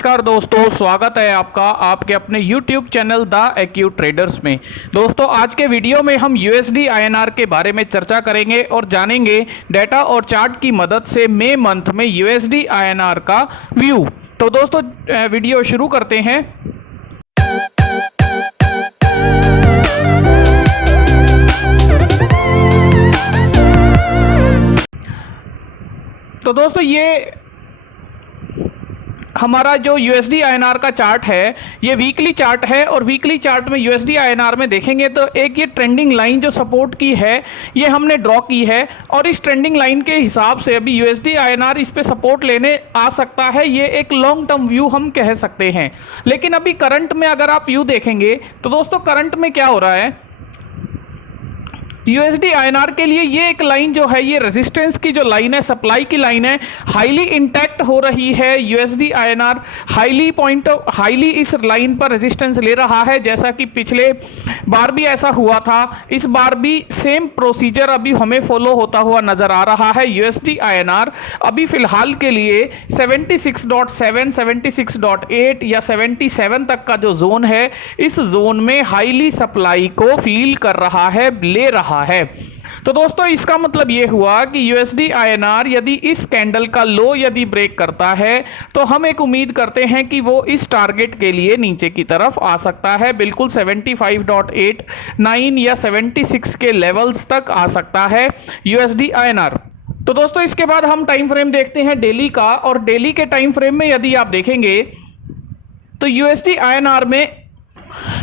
नमस्कार दोस्तों, स्वागत है आपका आपके अपने YouTube channel the AQ traders में। दोस्तों आज के वीडियो में हम USD INR के बारे में चर्चा करेंगे और जानेंगे डेटा और चार्ट की मदद से मई मंथ में USD INR का व्यू। तो दोस्तों वीडियो शुरू करते हैं। तो दोस्तों ये हमारा जो USD INR का चार्ट है ये वीकली चार्ट है और वीकली चार्ट में USD INR में देखेंगे तो एक ये ट्रेंडिंग लाइन जो सपोर्ट की है ये हमने ड्रॉ की है और इस ट्रेंडिंग लाइन के हिसाब से अभी USD INR इस पे सपोर्ट लेने आ सकता है। ये एक लॉन्ग टर्म व्यू हम कह सकते हैं। लेकिन अभी करंट में अगर आप व्यू देखेंगे तो दोस्तों करंट में क्या हो रहा है, USD INR के लिए ये एक लाइन जो है ये रेजिस्टेंस की जो लाइन है, सप्लाई की लाइन है, हाईली इंटैक्ट हो रही है। USD INR हाईली इस लाइन पर रेजिस्टेंस ले रहा है, जैसा कि पिछले बार भी ऐसा हुआ था। इस बार भी सेम प्रोसीजर अभी हमें फॉलो होता हुआ नजर आ रहा है। USD INR अभी फिलहाल के लिए 76.7, 76.8 या 77 तक का जो जोन है, इस जोन में हाईली सप्लाई को फील कर रहा है, ले रहा है। तो दोस्तों इसका मतलब यह हुआ कि USD INR यदि इस कैंडल का लो यदि ब्रेक करता है तो हम एक उम्मीद करते हैं कि वो इस टारगेट के लिए नीचे की तरफ आ सकता है, बिल्कुल 75.89 या 76 के लेवल्स तक आ सकता है USD INR। तो दोस्तों इसके बाद हम टाइम फ्रेम देखते हैं डेली का, और डेली के टाइम फ्रेम में यदि आप देखेंगे तो USD INR में,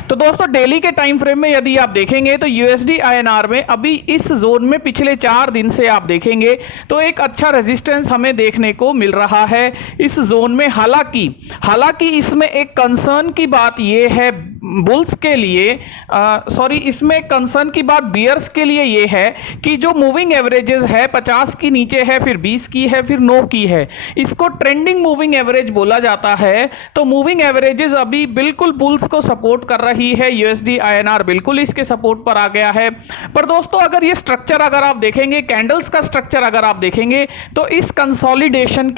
तो दोस्तों डेली के टाइम फ्रेम में यदि आप देखेंगे तो USD INR में अभी इस जोन में पिछले 4 दिन से आप देखेंगे तो एक अच्छा रेजिस्टेंस हमें देखने को मिल रहा है इस जोन में। हालांकि इसमें एक कंसर्न की बात यह है बुल्स के लिए, इसमें कंसर्न की बात बियर्स के लिए यह है कि जो मूविंग एवरेजेस है 50 की नीचे है, फिर 20 की है, फिर 9 की है, इसको ट्रेंडिंग मूविंग एवरेज बोला जाता है। तो मूविंग एवरेजेस अभी बिल्कुल बुल्स को सपोर्ट कर रही है। USD INR बिल्कुल इसके सपोर्ट पर आ गया है। पर दोस्तों अगर ये स्ट्रक्चर अगर आप देखेंगे, कैंडल्स का स्ट्रक्चर अगर आप देखेंगे तो इस कंसोलिडेशन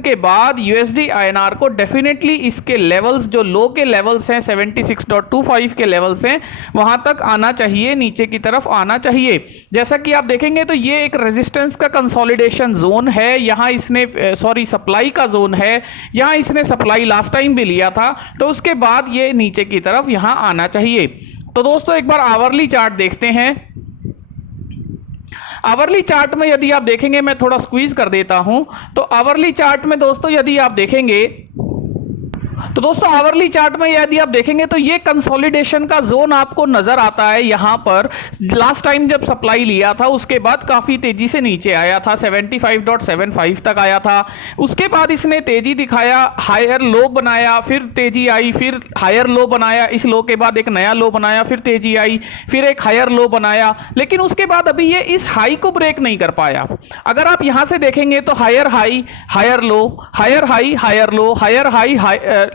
के बाद USD INR को डेफिनेटली इसके लेवल्स, जो लो के लेवल्स हैं 76.25 के लेवल्स हैं, वहां तक आना चाहिए, नीचे की तरफ आना चाहिए। जैसा कि आप देखेंगे तो ये एक रेजिस्टेंस का कंसोलिडेशन जोन है, यहां इसने सप्लाई का जोन है, यहां इसने सप्लाई लास्ट टाइम भी लिया था, तो उसके बाद ये नीचे की तरफ यहां आना चाहिए। तो दोस्तों एक बार आवरली चार्ट देखते हैं। आवरली चार्ट में यदि आप देखेंगे, मैं थोड़ा स्क्वीज कर देता हूं, तो आवरली चार्ट में दोस्तों यदि आप देखेंगे आवरली चार्ट में यदि आप देखेंगे तो ये कंसोलिडेशन का जोन आपको नजर आता है। यहां पर लास्ट टाइम जब सप्लाई लिया था उसके बाद काफी तेजी से नीचे आया था, 75.75 तक आया था। उसके बाद इसने तेजी दिखाया, हायर लो बनाया, फिर तेजी आई, फिर हायर लो बनाया, इस लो के बाद एक नया लो बनाया, फिर तेजी आई, फिर एक हायर लो बनाया। लेकिन उसके बाद अभी ये इस हाई को ब्रेक नहीं कर पाया। अगर आप यहां से देखेंगे तो higher high, higher low, higher high, higher low, higher high,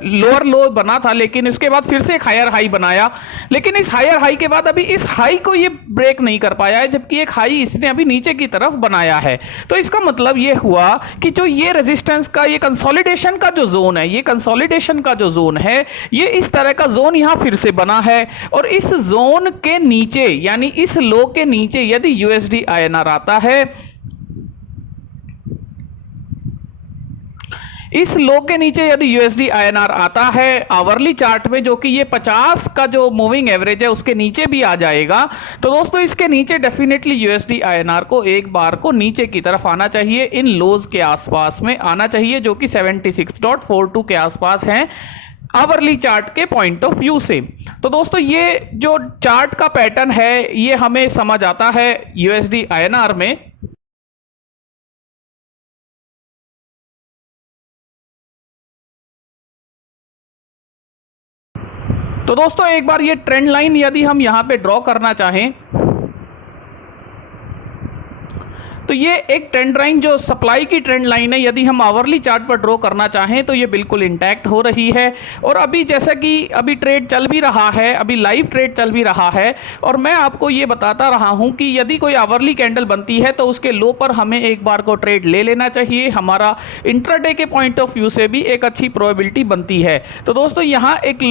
lower low बना था, लेकिन इसके बाद फिर से एक हायर हाई बनाया। लेकिन इस हायर हाई के बाद अभी इस हाई को ये ब्रेक नहीं कर पाया है, जबकि एक हाई इसने अभी नीचे की तरफ बनाया है। तो इसका मतलब ये हुआ कि जो ये रेजिस्टेंस का, ये कंसोलिडेशन का जो जोन है, ये इस तरह का जोन यहां फिर से बना है। और इस जोन के नीचे, यानी इस लो के नीचे यदि USD INR आता है, इस लो के नीचे यदि USD INR आता है आवरली चार्ट में, जो कि ये 50 का जो मूविंग एवरेज है उसके नीचे भी आ जाएगा, तो दोस्तों इसके नीचे डेफिनेटली USD INR को एक बार को नीचे की तरफ आना चाहिए, इन लोज के आसपास में आना चाहिए, जो कि 76.42 के आसपास हैं आवरली चार्ट के पॉइंट ऑफ व्यू से। तो दोस्तों ये जो चार्ट का पैटर्न है ये हमें समझ आता है USD INR में। तो दोस्तों एक बार ये ट्रेंड लाइन यदि हम यहां पे ड्रॉ करना चाहें तो ये एक ट्रेंड लाइन जो सप्लाई की ट्रेंड लाइन है, यदि हम आवरली चार्ट पर ड्रॉ करना चाहें तो ये बिल्कुल इंटैक्ट हो रही है। और अभी जैसा कि अभी ट्रेड चल भी रहा है, अभी लाइव ट्रेड चल भी रहा है, और मैं आपको ये बताता रहा हूं कि यदि कोई आवरली कैंडल बनती है तो उसके लो पर हमें एक बार को ट्रेड ले लेना चाहिए। हमारा इंट्राडे के पॉइंट ऑफ व्यू से भी एक अच्छी प्रोबेबिलिटी बनती है। तो दोस्तों यहाँ एक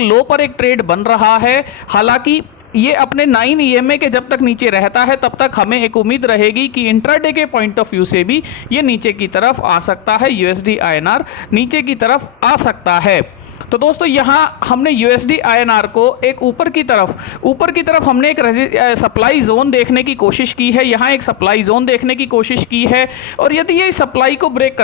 लो पर एक ट्रेड बन रहा है। हालांकि ये अपने 9 EMA के जब तक नीचे रहता है तब तक हमें एक उम्मीद रहेगी कि इंट्राडे के पॉइंट ऑफ व्यू से भी ये नीचे की तरफ आ सकता है, USD INR नीचे की तरफ आ सकता है। तो दोस्तों यहाँ हमने USD INR को एक ऊपर की तरफ हमने एक सप्लाई जोन देखने की कोशिश की है। यहाँ एक सप्लाई जोन देखने की कोशिश की है, और यदि ये सप्लाई को ब्रेक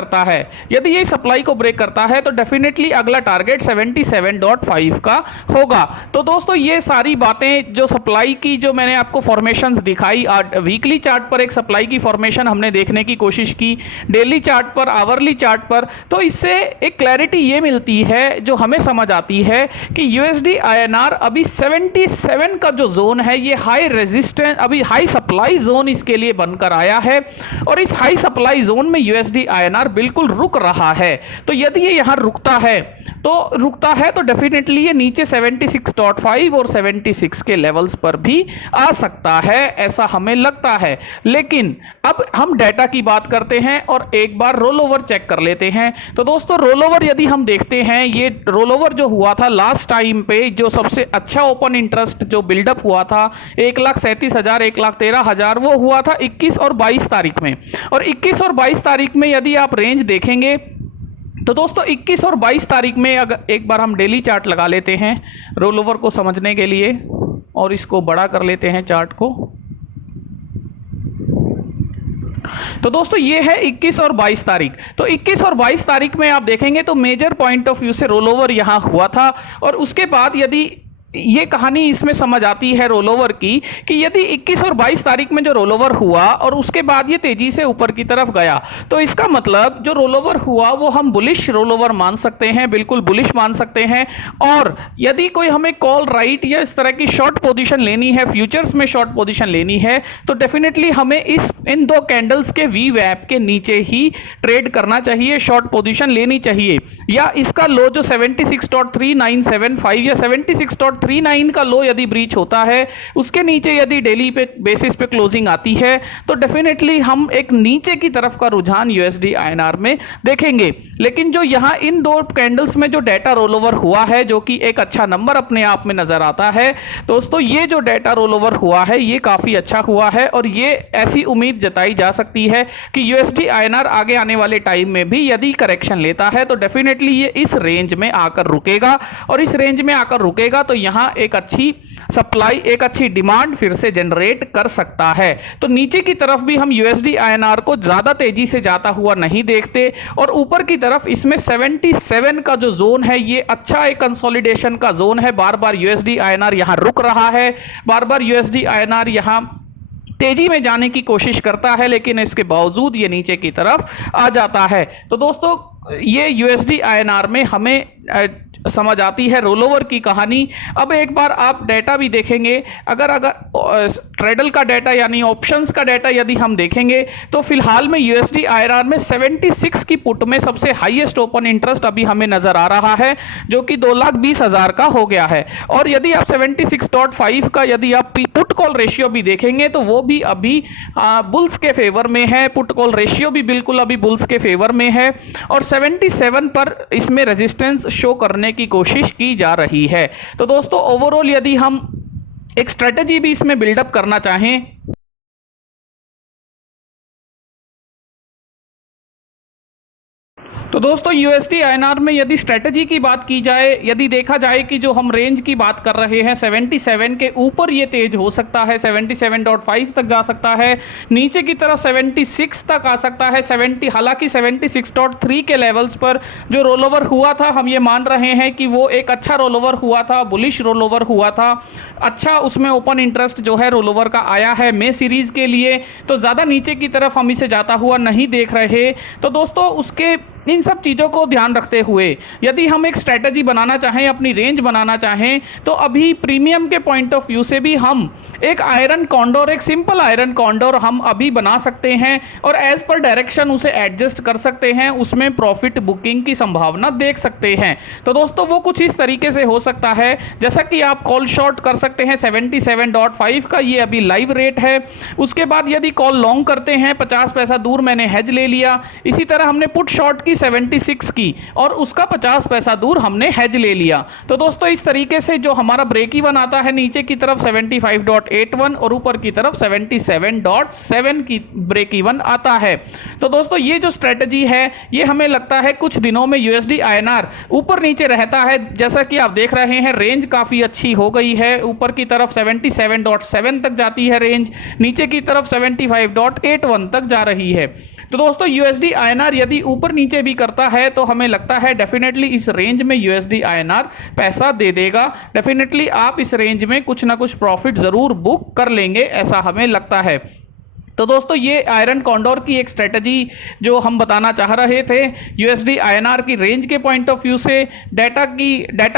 करता है तो डेफिनेटली अगला टारगेट 77.5 का होगा। तो दोस्तों ये सारी बातें जो सप्लाई की, जो मैंने आपको फॉर्मेशंस दिखाई, वीकली चार्ट पर एक सप्लाई की फॉर्मेशन हमने देखने की कोशिश की, डेली चार्ट पर, आवरली चार्ट पर, तो इससे एक क्लैरिटी ये मिलती है, जो हमें समझ आती है कि USD INR अभी 77 का जो जोन है, ये हाई रेजिस्टेंस, अभी हाई सप्लाई जोन इसके लिए बनकर आया है, और इस हाई सप्लाई जोन में USD INR बिल्कुल रुक रहा है। तो यदि ये यहां रुकता है तो डेफिनेटली ये नीचे 76.5 और 76 के लेवल्स पर भी आ सकता है, ऐसा हमें लगता है। लेकिन अब हम डेटा की बात करते हैं और एक बार रोल ओवर चेक कर लेते हैं। तो दोस्तों रोल ओवर यदि हम देखते हैं, ये रोल ओवर जो हुआ था लास्ट टाइम पे, जो सबसे अच्छा ओपन इंटरेस्ट जो बिल्डअप हुआ था 1,37,000 1,13,000, वो हुआ था 21 और 22 तारीख में। और 21 और 22 तारीख में यदि आप रेंज देखेंगे तो दोस्तों 21 और 22 तारीख में, अगर एक बार हम डेली चार्ट लगा लेते हैं रोल ओवर को समझने के लिए, और इसको बड़ा कर लेते हैं चार्ट को। तो दोस्तों ये है 21 और 22 तारीख। तो 21 और 22 तारीख में आप देखेंगे तो मेजर पॉइंट ऑफ व्यू से रोल ओवर यहां हुआ था, और उसके बाद यदि ये कहानी इसमें समझ आती है रोल ओवर की, कि यदि 21 और 22 तारीख में जो रोल ओवर हुआ और उसके बाद ये तेजी से ऊपर की तरफ गया, तो इसका मतलब जो रोल ओवर हुआ वो हम बुलिश रोल ओवर मान सकते हैं, बिल्कुल बुलिश मान सकते हैं। और यदि कोई हमें कॉल राइट या इस तरह की शॉर्ट पोजीशन लेनी है, फ्यूचर्स में शॉर्ट पोजीशन लेनी है, तो डेफिनेटली हमें इन दो कैंडल्स के VWAP के नीचे ही ट्रेड करना चाहिए, शॉर्ट पोजीशन लेनी चाहिए। या इसका लो जो 76.3975 या 76.39 का लो यदि ब्रीच होता है, उसके नीचे यदि डेली पे बेसिस पे क्लोजिंग आती है, तो डेफिनेटली हम एक नीचे की तरफ का रुझान USD INR में देखेंगे। लेकिन जो यहाँ इन दो कैंडल्स में जो डेटा रोल ओवर हुआ है, जो कि एक अच्छा नंबर अपने आप में नजर आता है दोस्तों, ये जो डेटा रोल ओवर हुआ है ये काफी अच्छा हुआ है, और ये ऐसी उम्मीद जताई जा सकती है कि USD INR आगे आने वाले टाइम में भी यदि करेक्शन लेता है तो डेफिनेटली ये इस रेंज में आकर रुकेगा, और इस रेंज में आकर रुकेगा तो यहाँ एक अच्छी सप्लाई, एक अच्छी डिमांड फिर से जनरेट कर सकता है। तो नीचे की तरफ भी हम USD INR को ज्यादा तेजी से जाता हुआ नहीं देखते, और ऊपर की तरफ इसमें 77 का जो जोन है ये अच्छा एक कंसोलिडेशन का जोन है। बार बार USD INR यहां रुक रहा है, बार बार USD INR यहां तेजी में जाने की कोशिश करता है, लेकिन इसके बावजूद ये नीचे की तरफ आ जाता है। तो दोस्तों ये USD INR में हमें समझ आती है रोल ओवर की कहानी। अब एक बार आप डेटा भी देखेंगे, अगर ट्रेडल का डेटा यानी ऑप्शंस का डेटा यदि हम देखेंगे तो फिलहाल में USD INR में 76 की पुट में सबसे हाईएस्ट ओपन इंटरेस्ट अभी हमें नजर आ रहा है, जो कि 2,20,000 का हो गया है। और यदि आप 76.5 का यदि आप पुट कॉल रेशियो भी देखेंगे तो वो भी अभी बुल्स के फेवर में है, पुट कॉल रेशियो भी बिल्कुल अभी बुल्स के फेवर में है, और 77 पर इसमें रेजिस्टेंस शो करने की कोशिश की जा रही है। तो दोस्तों ओवरऑल यदि हम एक स्ट्रेटजी भी इसमें बिल्डअप करना चाहें, तो दोस्तों USD INR में यदि स्ट्रेटजी की बात की जाए, यदि देखा जाए कि जो हम रेंज की बात कर रहे हैं 77 के ऊपर ये तेज हो सकता है, 77.5 तक जा सकता है, नीचे की तरफ 76 तक आ सकता है, 70, हालांकि 76.3 के लेवल्स पर जो रोल ओवर हुआ था हम ये मान रहे हैं कि वो एक अच्छा रोल ओवर हुआ था, बुलिश रोल ओवर हुआ था, अच्छा उसमें ओपन इंटरेस्ट जो है रोल ओवर का आया है मे सीरीज के लिए, तो ज़्यादा नीचे की तरफ हम इसे जाता हुआ नहीं देख रहे। तो दोस्तों उसके इन सब चीज़ों को ध्यान रखते हुए यदि हम एक स्ट्रैटेजी बनाना चाहें, अपनी रेंज बनाना चाहें, तो अभी प्रीमियम के पॉइंट ऑफ व्यू से भी हम एक आयरन कॉन्डोर, एक सिंपल आयरन कॉन्डोर हम अभी बना सकते हैं और एज पर डायरेक्शन उसे एडजस्ट कर सकते हैं, उसमें प्रॉफिट बुकिंग की संभावना देख सकते हैं। तो दोस्तों वो कुछ इस तरीके से हो सकता है, जैसा कि आप कॉल शॉर्ट कर सकते हैं 77.5 का, ये अभी लाइव रेट है। उसके बाद यदि कॉल लॉन्ग करते हैं 50 पैसा दूर मैंने हेज ले लिया। इसी तरह हमने पुट शॉर्ट 76 की और उसका 50 पैसा दूर हमने हेज ले लिया। तो दोस्तों इस तरीके से जो हमारा ब्रेक इवन आता है, नीचे की तरफ 75.81 और ऊपर की तरफ 77.7 की ब्रेक इवन आता है। तो दोस्तों ये जो स्ट्रेटजी है ये हमें लगता है कुछ दिनों में यूएसडी आईएनआर ऊपर नीचे रहता है। जैसा कि आप देख रहे हैं रेंज काफी अच्छी हो गई है, ऊपर की तरफ 77.7 तक जाती है रेंज, नीचे की तरफ 75.81 तक जा रही है। तो दोस्तों यूएसडी आईएनआर यदि ऊपर नीचे भी करता है तो हमें लगता है डेफिनेटली इस रेंज में यूएसडी आईएनआर पैसा दे देगा। डेफिनेटली आप इस रेंज में कुछ ना कुछ प्रॉफिट जरूर बुक कर लेंगे, ऐसा हमें लगता है। तो दोस्तों ये आयरन कॉन्डोर की एक स्ट्रेटजी जो हम बताना चाह रहे थे यूएसडी आईएनआर की रेंज के पॉइंट ऑफ व्यू से। डाटा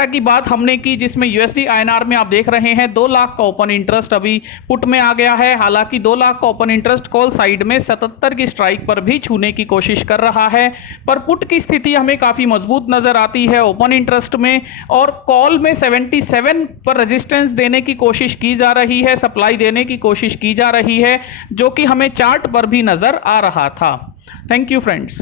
की बात हमने की, जिसमें यूएसडी आईएनआर में आप देख रहे हैं 2 लाख का ओपन इंटरेस्ट अभी पुट में आ गया है। हालांकि 2 लाख का ओपन इंटरेस्ट कॉल साइड में 77 की स्ट्राइक पर भी छूने की कोशिश कर रहा है, पर पुट की स्थिति हमें काफ़ी मजबूत नजर आती है ओपन इंटरेस्ट में, और कॉल में 77 पर रेजिस्टेंस देने की कोशिश की जा रही है, सप्लाई देने की कोशिश की जा रही है, जो कि हमें चार्ट पर भी नजर आ रहा था। Thank you friends.